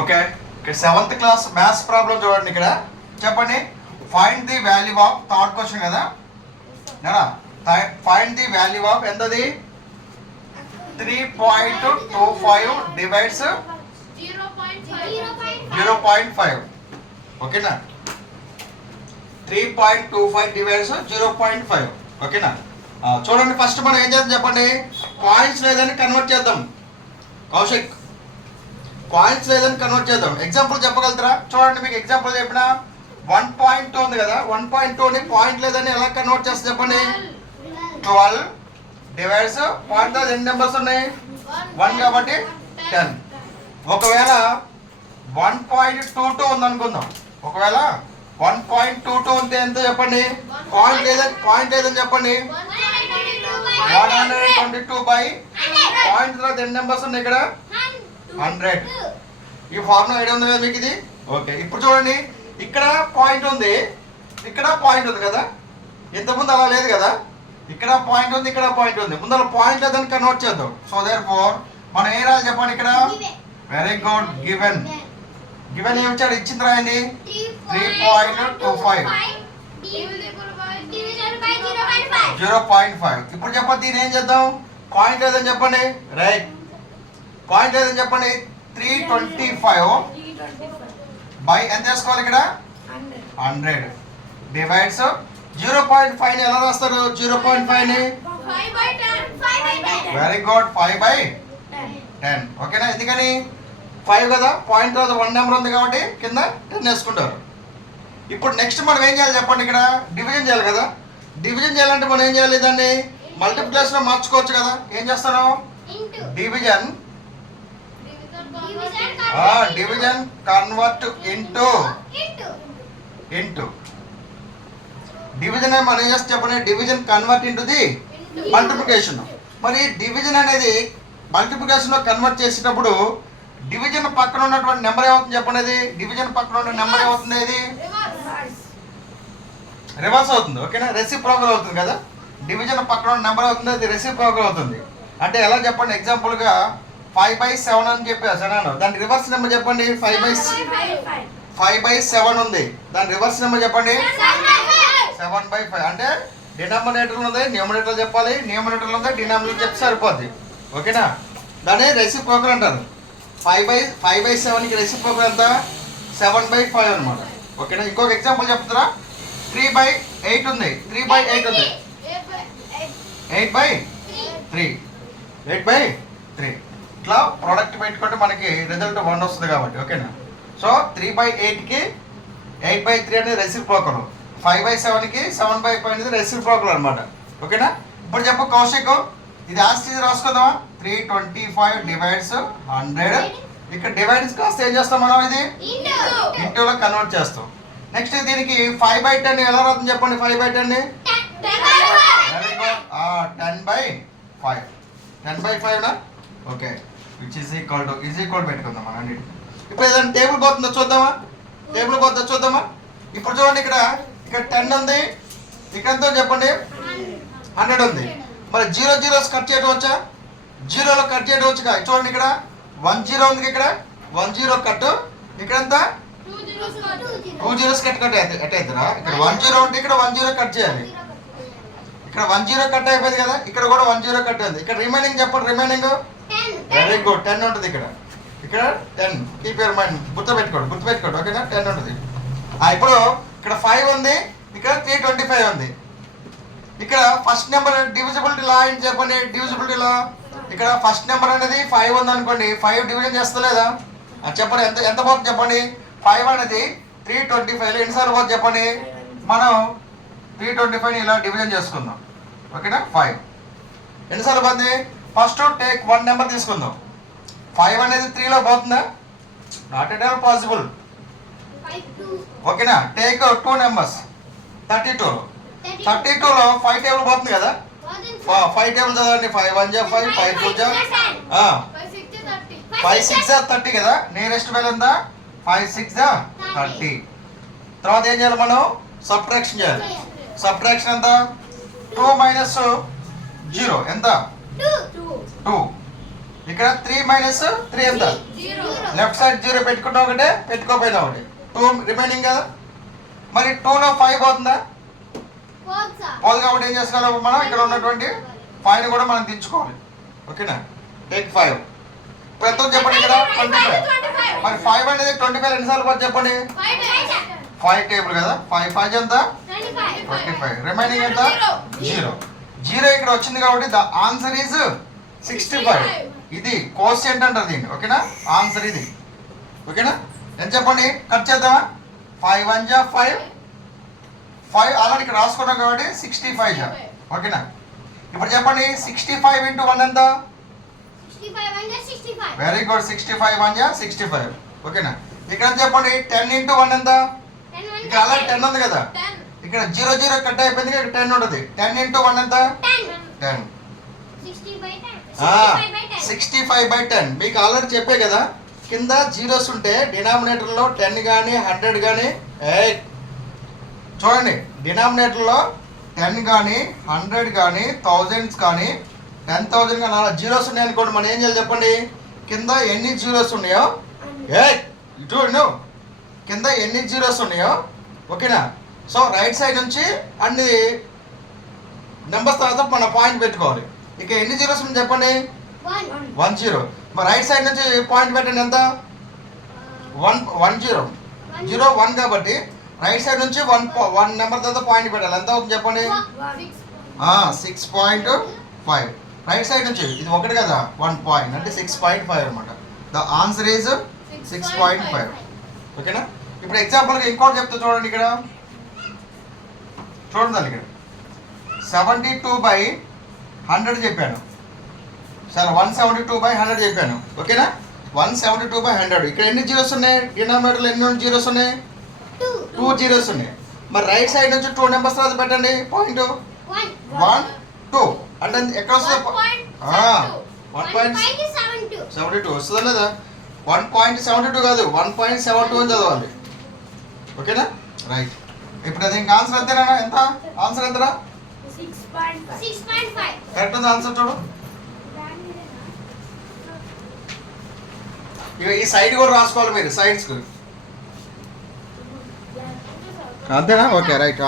Okay, seventh class maths problem చూడండి. ఇక్కడ చెప్పండి, find the value of third question కదా. ఫైండ్ ది వాల్యూ ఆఫ్ ఎంతది 3.25 డివైడ్స్ 0.5. ఓకేనా, 3.25 డివైడ్స్ 0.5. ఓకేనా, చూడండి. ఫస్ట్ మనం ఏం చేద్దాం చెప్పండి, పాయింట్స్ లేదని కన్వర్ట్ చేద్దాం. కౌశిక్, పాయింట్స్ లేదని కన్వర్ట్ చేద్దాం. ఎగ్జాంపుల్ చెప్పగలుగుతారా? చూడండి, మీకు ఎగ్జాంపుల్ చెప్పిన 1.2 ఉంది కదా. 1.2ని పాయింట్ లేదని ఎలా కన్వర్ట్ చేస్తే చెప్పండి. 12 డివైడ్స్ పాయింట్ ఎన్ని నెంబర్స్ ఉన్నాయి? 1 కాబట్టి 10. ఒకవేళ 1.22 ఉంది అనుకుందాం. ఒకవేళ 1.22 ఉంటే ఎంత చెప్పండి? పాయింట్ లేదని చెప్పండి. 122 బై పాయింట్ తర్వాత ఎన్ని నెంబర్స్ ఉన్నాయి ఇక్కడ? 100. ఈ ఫార్ములా ఐడియా ఉంది కదా మీకు ఇది? ఓకే, ఇప్పుడు చూడండి, ఇక్కడ పాయింట్ ఉంది, ఇక్కడ పాయింట్ ఉంది కదా. ఇంతకుముందు అలా లేదు కదా. ఇక్కడ పాయింట్ ఉంది, ఇక్కడ పాయింట్ ఉంది. ముందర పాయింట్ లేదని కన్వర్ట్ చేద్దాం. సో దేర్ ఫోర్ మనం ఏం రాయాలి చెప్పండి ఇక్కడ? Very good, given. గివెన్ ఏమి ఇచ్చాడు? ఇచ్చింది రాయండి. 3.25 0.5. ఇప్పుడు చెప్పండి, దీని ఏం చేద్దాం? పాయింట్ లేదని చెప్పండి. రైట్, పాయింట్ లేదని చెప్పండి. 325 బై ఎంత వేసుకోవాలి ఇక్కడ? 100 డివైడ్స్ 0.5 ఎలా రాస్తారు? 0.5ని వెరీ గుడ్ 5/10. ఓకేనా, ఎందుకని 5 కదా, పాయింట్ తర్వాత 1 నెంబర్ ఉంది కాబట్టి కింద 10 వేసుకుంటారు. ఇప్పుడు నెక్స్ట్ మనం ఏం చేయాలి చెప్పండి? ఇక్కడ డివిజన్ చేయాలి కదా. డివిజన్ చేయాలంటే మనం ఏం చేయాలి? దాన్ని మల్టిప్లికేషన్ లో మార్చుకోవచ్చు కదా. ఏం చేస్తాను? డివిజన్ కన్వర్ట్ ఇంటూ డివిజన్ మనం ఏం చేస్తే చెప్పండి, division convert into the multiplication. మరి డివిజన్ అనేది మల్టిప్లికేషన్ లో కన్వర్ట్ చేసేటప్పుడు డివిజన్ పక్కన ఉన్నటువంటి నెంబర్ ఏమవుతుంది చెప్పండి? అది డివిజన్ పక్కన ఉన్న నెంబర్ ఏమవుతుంది? ఇది రివర్స్ అవుతుంది. ఓకేనా, రెసిప్రోకల్ అవుతుంది కదా. డివిజన్ పక్కన ఉన్న నెంబర్ అవుతుంది, అది రెసిప్రోకల్ అవుతుంది. అంటే ఎలా చెప్పండి? ఎగ్జాంపుల్ గా 5/7 అని చెప్పేసాను. దాని రివర్స్ నెంబర్ చెప్పండి. 5/7 ఉంది, దాని రివర్స్ నెంబర్ చెప్పండి. 7/5. అంటే డినామినేటర్ ఉంది, న్యూమరేటర్ చెప్పాలి. న్యూమరేటర్ ఉంది, డినామినేటర్ చెప్తే సరిపోద్ది. ఓకేనా, దాన్ని రెసిప్రోకల్ అంటారు. 5/7కి రెసిప్రోకల్ ఎంత? 7/5 అనమాట. ఓకేనా, ఇంకొక ఎగ్జాంపుల్ చెప్తారా? 3/8 ఉంది. 3/8 ఉంది. 8/3. ఇట్లా ప్రోడక్ట్ పెట్టుకుంటే మనకి రిజల్ట్ 1 వస్తుంది కాబట్టి. ఓకేనా, సో 3/8కి 8/3 అనేది రెసిప్రోకల్. 5/7కి 7/5 అనేది రెసిప్రోకల్ అనమాట. ఓకేనా, ఇప్పుడు చెప్పు కౌశిక్, ఇది ఆస్తి రాసుకుందామా? 325 డివైడ్స్ 100. ఇక్కడ డివైడ్స్ కాస్త ఏం చేస్తాం మనం? ఇది ఇంటూలో కన్వర్ట్ చేస్తాం. నెక్స్ట్ దీనికి 5/10 ఎలా రాస్తుంది చెప్పండి? 5/10 10/5. 10/5 నా? ఓకే, విచ్ ఈజ్ ఈక్వల్ పెట్టుకుందాం మనం అన్నిటి. ఇప్పుడు ఏదైనా టేబుల్ పోతుందో చూద్దామా? ఇప్పుడు చూడండి, ఇక్కడ 10 ఉంది, ఇక్కడ ఎంతో చెప్పండి? 100 ఉంది. మరి 0 0s కట్ చేయడం వచ్చా? 0లో కట్ చేయడం వచ్చుగా. చూడండి, ఇక్కడ 1 0 ఉంది, ఇక్కడ 1 0 కట్, ఇక్కడ ఎంత? 2 0s కట్ అవుతుందా? ఇక్కడ 1 0 ఉంటే ఇక్కడ 1 0 కట్ చేయాలి. ఇక్కడ 1 0 కట్ అయిపోయింది కదా, ఇక్కడ కూడా 1 0 కట్ అయింది. ఇక్కడ రిమైనింగ్ చెప్పండి. రిమైనింగ్ వెరీ గుడ్ 10 ఉంటుంది. ఇక్కడ 10. కీప్ యువర్ మైండ్, గుర్తుపెట్టుకోండి. ఓకేనా, 10 ఉంటుంది. ఇప్పుడు ఇక్కడ 5 ఉంది, ఇక్కడ 325 ఉంది. ఇక్కడ ఫస్ట్ నెంబర్ డివిజిబిలిటీ లా అని చెప్పండి. డివిజిబిలిటీ లా ఇక్కడ ఫస్ట్ నెంబర్ అనేది 5 ఉంది అనుకోండి. 5 డివిజన్ చేస్తలేదా? చెప్పండి, ఎంత పోతుంది చెప్పండి? 5 అనేది 325లో ఎన్నిసార్లు పోతుంది చెప్పండి? మనం 325ని ఇలా డివిజన్ చేసుకుందాం. ఓకేనా, 5 ఎన్నిసార్లు పోతుంది? ఫస్ట్ టేక్ 1 నెంబర్ తీసుకుందాం. 5 అనేది 3లో పోతుందా? Not at all possible. ఓకేనా, టేక్ 2 నెంబర్స్. 32లో 5 టేబుల్ పోతుంది కదా. 5 టేబుల్ చదవండి. 5 1 5, 5 2 5 6 30 కదా. నియరెస్ట్ వాల్యూ ఎంత? 5 6 30. తర్వాత ఏం చేయాలి మనం? సబ్ట్రాక్షన్ చేయాలి. సబ్ట్రాక్షన్ ఎంత? 2 - 0 ఎంత? 2. ఇక్కడ 3 మైనస్ 3 ఎంత? లెఫ్ట్ సైడ్ 0 పెట్టుకుంటా ఒకటే, పెట్టుకోపోయినా ఒకటి. 2 రిమైనింగ్ కదా. మరి 2లో 5 పోతుందా? పోదు. కాబట్టి ఏం చేసుకోవాలి మనం? ఇక్కడ ఉన్నటువంటి 5ని కూడా మనం దించుకోవాలి. ఓకేనా? టేక్ 5. ఇప్పుడు ఎంత చెప్పండి ఇక్కడ? 25. మరి 5 అనేది 25 ఎన్నిసార్లు పోతుంది చెప్పండి? 5 టేబుల్ కదా. 5 5 ఎంత? 25. రిమైనింగ్ ఎంత? 0 ఇక్కడ వచ్చింది కాబట్టి ద ఆన్సర్ ఈజ్ 65. ఇది కోషియంట్ అంటారు దీన్ని. ఓకేనా? ఆన్సర్ ఇది. ఓకేనా? ఎంత చెప్పండి? కట్ చేద్దామా? 5 1 జా 5. 5 ఆల్రెడీ ఇక్కడ రాసుకున్నాం కాబట్టి 65 జా. ఓకేనా? ఇప్పుడు చెప్పండి 65 ఇంటూ 1 ఎంత? Very good. 65 1 జా 65. ఓకేనా? ఇక్కడ చెప్పండి 10 ఇంటూ 1 ఎంత? ఇక్కడ ఆల్రెడీ 10 ఉంది కదా. ఇక్కడ 0 0 కట్ అయిపోయింది. ఇక్కడ 10 ఉంటుంది. 10 ఇంటూ 1 ఎంత? 10. 65/10. మీకు ఆల్రెడీ చెప్పే కదా, కింద జీరోస్ ఉంటే డినామినేటర్లో 10 కానీ 100 కానీ చూడండి, డినామినేటర్లో 10 కానీ 100 కానీ 1000s కానీ 10,000 కానీ అలా జీరోస్ ఉన్నాయి అనుకోండి. మనం ఏం చేయాలి చెప్పండి? కింద ఎన్ని జీరోస్ ఉన్నాయో చూడండి, కింద ఎన్ని జీరోస్ ఉన్నాయో. ఓకేనా? సో రైట్ సైడ్ నుంచి అన్ని నెంబర్స్ తర్వాత మన పాయింట్ పెట్టుకోవాలి. ఇక ఎన్ని జీరోస్ ఉంది చెప్పండి? 1 0. మరి రైట్ సైడ్ నుంచి పాయింట్ పెట్టండి. ఎంత? 1 0 0 1 కాబట్టి రైట్ సైడ్ నుంచి 1 నెంబర్ తర్వాత పాయింట్ పెట్టాలి. ఎంత అవుతుంది చెప్పండి? 6.5. రైట్ సైడ్ నుంచి ఇది ఒకటి కదా, 1 పాయింట్ అంటే 6.5 అనమాట. The answer is 6.5. ఓకేనా? ఇప్పుడు ఎగ్జాంపుల్గా ఇంకోటి చెప్తా చూడండి. ఇక్కడ చూడండి, ఇక్కడ 72/100 చెప్పాను సార్. 172/100 చెప్పాను. ఓకేనా? 172/100. ఇక్కడ ఎన్ని జీరోస్ ఉన్నాయి? డినామినేటర్లో ఎన్ని జీరోస్ ఉన్నాయి? 2 జీరోస్ ఉన్నాయి. మరి రైట్ సైడ్ నుంచి 2 నెంబర్స్ తర్వాత పెట్టండి పాయింట్. 1 2 అంటే ఎక్కడ వస్తుంది? 1.72 వస్తుందా లేదా? 1.72 కాదు, 1.72 అని చదవాలి. ఓకేనా? రైట్. ఇప్పుడు అది ఇంకా ఆన్సర్ ఎంతేనా? ఎంత ఆన్సర్ ఎంతరా? 6.5. కరెక్ట్ ఉంది ఆన్సర్. చూడు, ఇక ఈ సైడ్ కూడా రాసుకోవాలి మీరు, సైడ్స్. అంతేనా? Okay right.